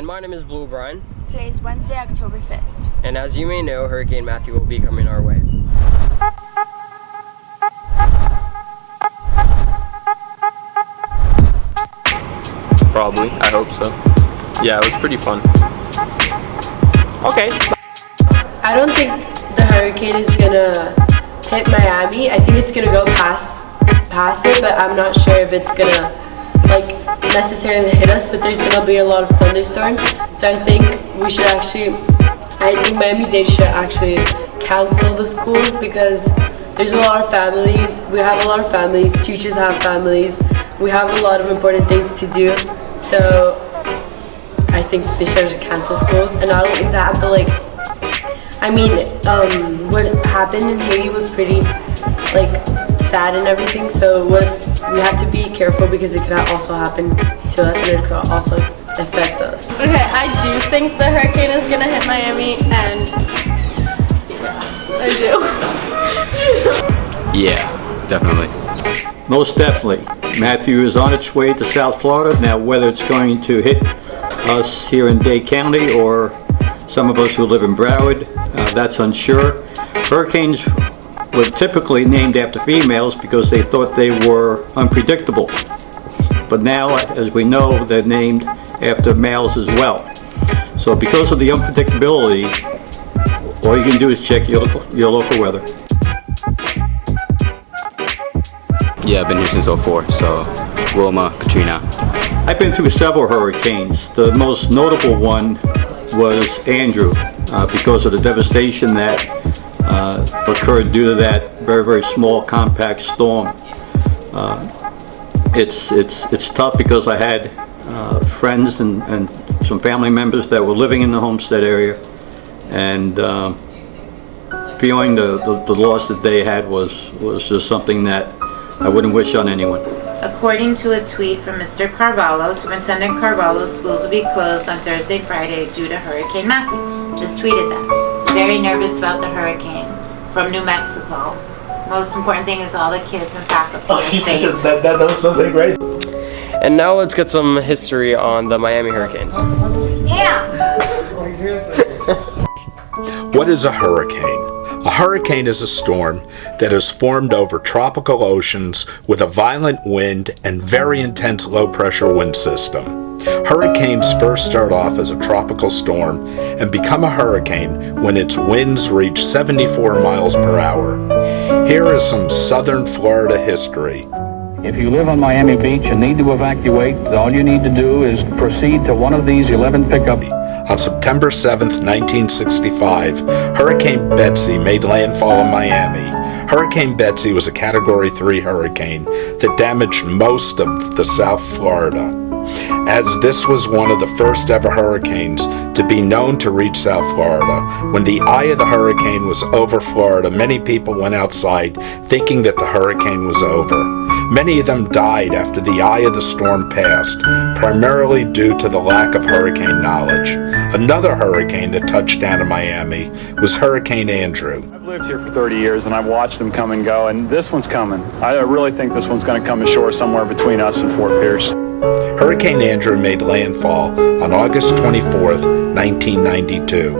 And my name is Blue Brian. Today is Wednesday, October 5th. And as you may know, Hurricane Matthew will be coming our way. Probably, I hope so. Yeah, it was pretty fun. Okay. I don't think the hurricane is gonna hit Miami. I think it's gonna go past it, but I'm not sure if it's gonna necessarily hit us, but there's gonna be a lot of thunderstorms. So I think Miami-Dade should actually cancel the schools because there's a lot of families. We have a lot of families, teachers have families. We have a lot of important things to do. So I think they should cancel schools. And not only that, but what happened in Haiti was pretty sad and everything. So we have to be careful because it could also happen to us and it could also affect us. Okay, I do think the hurricane is gonna hit Miami, and yeah, I do. Yeah, definitely. Most definitely. Matthew is on its way to South Florida. Now, whether it's going to hit us here in Dade County or some of us who live in Broward, that's unsure. Hurricanes were typically named after females because they thought they were unpredictable. But now, as we know, they're named after males as well. So because of the unpredictability, all you can do is check your local weather. Yeah, I've been here since '04, so Wilma, Katrina. I've been through several hurricanes. The most notable one was Andrew because of the devastation that occurred due to that very, very small compact storm. It's tough because I had friends and some family members that were living in the Homestead area, and feeling the loss that they had was just something that I wouldn't wish on anyone. According to a tweet from Mr. Carvallo, Superintendent Carvallo, schools will be closed on Thursday and Friday due to Hurricane Matthew. Just tweeted that. Very nervous about the hurricane from New Mexico. Most important thing is all the kids and faculty are safe. That was something great. And now let's get some history on the Miami Hurricanes. Yeah. What is a hurricane? A hurricane is a storm that is formed over tropical oceans with a violent wind and very intense low-pressure wind system. Hurricanes first start off as a tropical storm and become a hurricane when its winds reach 74 miles per hour. Here is some southern Florida history. If you live on Miami Beach and need to evacuate, all you need to do is proceed to one of these 11 pickup. On September 7th, 1965, Hurricane Betsy made landfall in Miami. Hurricane Betsy was a Category 3 hurricane that damaged most of the South Florida. As this was one of the first ever hurricanes to be known to reach South Florida, when the eye of the hurricane was over Florida, many people went outside thinking that the hurricane was over. Many of them died after the eye of the storm passed, primarily due to the lack of hurricane knowledge. Another hurricane that touched down in Miami was Hurricane Andrew. I've lived here for 30 years and I've watched them come and go, and this one's coming. I really think this one's going to come ashore somewhere between us and Fort Pierce. Hurricane Andrew made landfall on August 24th, 1992.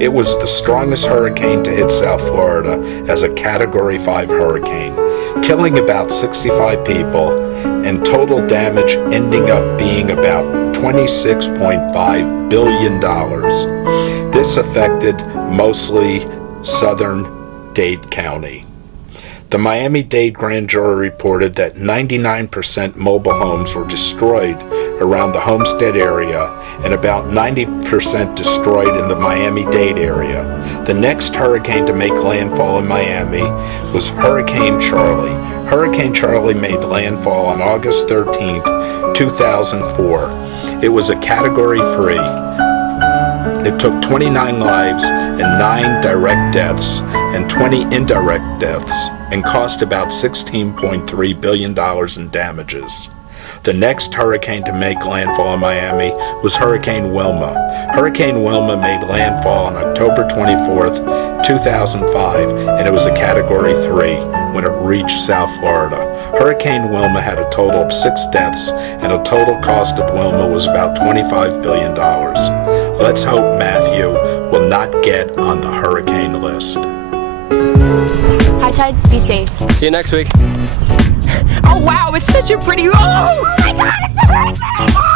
It was the strongest hurricane to hit South Florida as a Category 5 hurricane, killing about 65 people and total damage ending up being about $26.5 billion. This affected mostly southern Dade County. The Miami-Dade grand jury reported that 99% mobile homes were destroyed around the Homestead area and about 90% destroyed in the Miami-Dade area. The next hurricane to make landfall in Miami was Hurricane Charlie. Hurricane Charlie made landfall on August 13th, 2004. It was a Category 3. It took 29 lives and 9 direct deaths and 20 indirect deaths and cost about $16.3 billion in damages. The next hurricane to make landfall in Miami was Hurricane Wilma. Hurricane Wilma made landfall on October 24th, 2005, and it was a Category 3 when it reached South Florida. Hurricane Wilma had a total of 6 deaths, and the total cost of Wilma was about $25 billion. Let's hope Matthew will not get on the hurricane list. High tides, be safe. See you next week. Oh wow, it's such a pretty. Oh my god, it's a hurricane!